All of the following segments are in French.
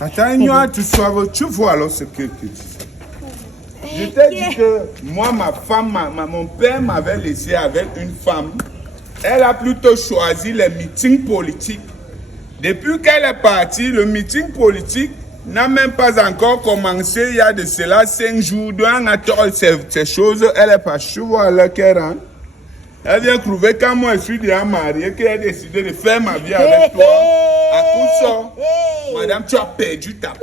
Attends, tu vois alors ce que tu dis. Je t'ai dit que moi, ma femme, mon père m'avait laissé avec une femme. Elle a plutôt choisi les meetings politiques. Depuis qu'elle est partie, le meeting politique n'a même pas encore commencé. Il y a de cela 5 jours. Ces choses, elle est partie voir le Kéran. Elle vient trouver quand moi je suis déjà marié, qu'elle a décidé de faire ma vie avec toi. À coup de ça, madame, tu as perdu ta place.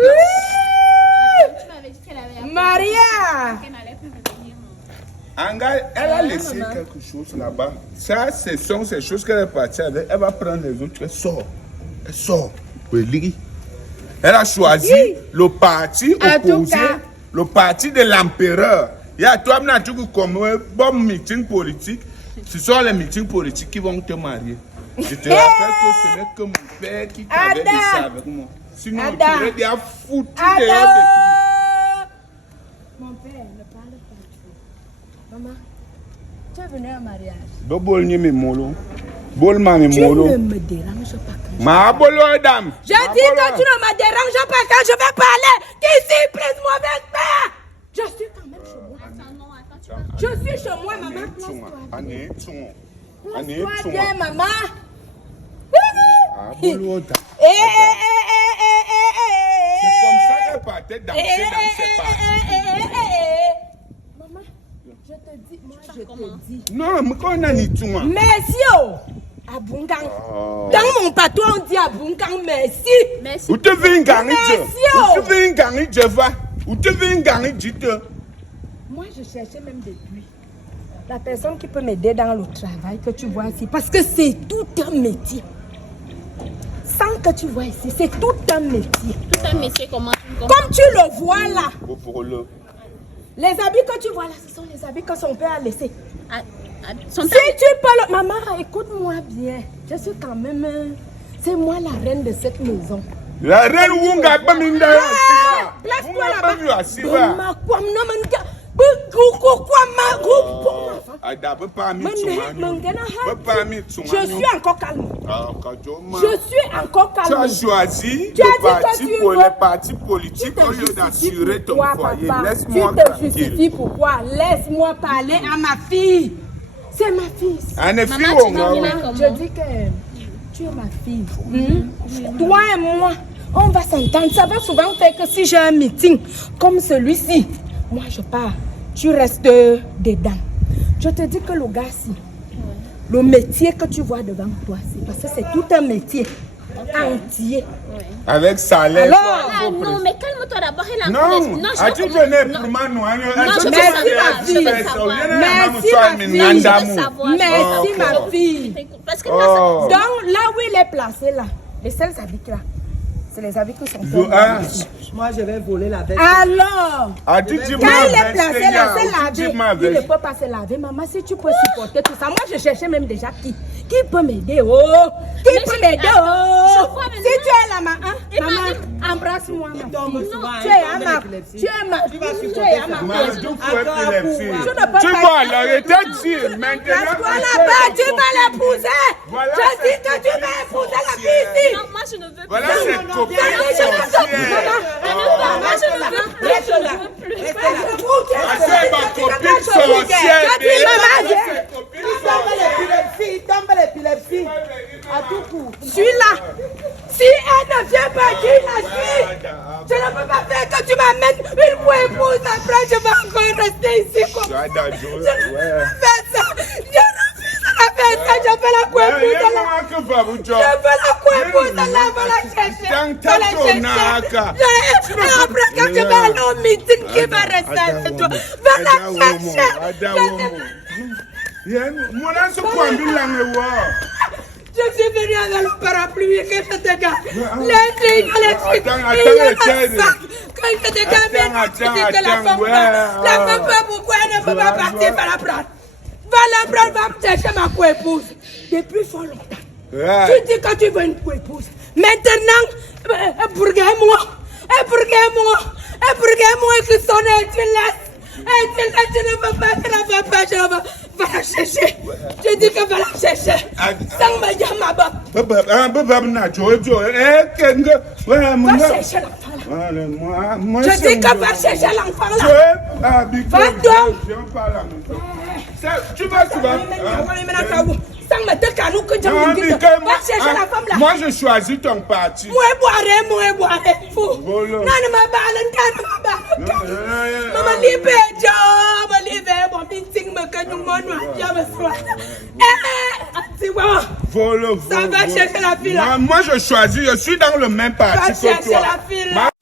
Maria! Elle a laissé quelque chose là-bas. Ça, ce sont ces choses qu'elle est partie avec. Elle va prendre les autres. Elle sort. Elle a choisi le parti opposé, le parti de l'empereur. Il y a toi, comme un bon meeting politique. Ce sont les meetings politiques qui vont te marier. Je te rappelle que ce n'est que mon père qui t'avait dit ça avec moi. Sinon, tu aurais déjà foutu dehors de tout. Mon père ne parle pas trop. Maman, tu es venue à un mariage. Tu ne me déranges pas quand dame. je dis que tu ne me déranges pas quand je vais parler. Qu'ici, prise mauvaise père. Je suis quand même chez moi. Je suis chez moi, maman. Place-toi bien, maman. C'est comme ça qu'elle partait danser dans ses parties. Maman, je te dis, moi je te dis. Non, mais quand on a dit tout, merci, Abungang. Dans mon patois, on dit Abungang, merci. Où te veux une garnie, où te veux une garnie, je vais. Où te veux une garnie, dites. Moi, je cherchais même depuis la personne qui peut m'aider dans le travail que tu vois ici. Parce que c'est tout un métier. Sans que tu vois ici, c'est tout un métier. Tout un métier comment? Comme tu le vois là. Les habits que tu vois là, ce sont les habits que son père a laissés. Si tu peux maman, écoute-moi bien. Je suis quand même... C'est moi la reine de cette maison. La reine Wunga Baminda. Place-toi là-bas. Je suis encore calme. Je suis encore calme. Tu as choisi le parti politique au lieu d'assurer ton foyer. Laisse-moi tranquille. Tu te justifies pourquoi? Laisse-moi parler à ma fille. C'est ma fille. Je dis que tu es ma fille. Toi et moi, on va s'entendre. Ça va souvent faire que si j'ai un meeting comme celui-ci, moi je pars. Tu restes dedans. Je te dis que le gars, le métier que tu vois devant toi, c'est parce que c'est tout un métier entier. Avec salaire. Alors, non, mais calme-toi d'abord. Non, tu venais pour moi, non, merci ma fille. Donc, là où il est placé, là, les seuls habits là, c'est les habits qui sont pour moi, je vais voler la veste. Alors, quand il est placé là, c'est lavé. Il ne peut pas se laver. Maman, si tu peux supporter tout ça. Moi, je cherchais même déjà qui peut m'aider. Qui peut m'aider. Si tu es là, maman, embrasse-moi. Tu es à ma Tu vas l'arrêter de dire maintenant. Toi là-bas, tu vas l'épouser. Je dis que tu vas épouser la fille ici. Non, moi, je ne veux plus. Voilà cette copine c'est ma copine sorcière. Tombe l'épilepsie. À tout coup. Suis-là. Si elle ne vient pas, qui la suit? Je ne peux pas faire que tu m'amènes une fois épouse. Après, je vais encore rester ici. Je ne peux pas faire ça. Je fais ça, je fais la couépouse là. Je fais la couépouse là, va la chercher. Va la chercher. Après que tu vas aller au meeting, qui va rester avec toi? Va la chercher. Je suis venu avec le parapluie que je te garde. Les filles, il y a ça. Quand je te garde, la femme peut pourquoi elle ne peut pas partir, va la prendre. Va la prendre, va me chercher ma coépouse. Depuis fort longtemps. Tu dis que tu veux une coépouse. Maintenant, bourguez-moi. Bourguez-moi que son aide, tu laisses. Tu ne veux pas, je ne veux pas. Va la chercher. Je dis que va la chercher. Sans me dire ma botte. Va chercher l'enfant là. Je dis que va chercher l'enfant là. Va donc. Tu vas. Moi, je choisis ton parti. Moi, boire. Fou. Non, ma balle, maman, libère, job, libère, bon, meeting, me que nous Volo. Ça va chercher la fille là. Moi, je choisis, je suis dans le même parti Va que toi. chercher la fille là.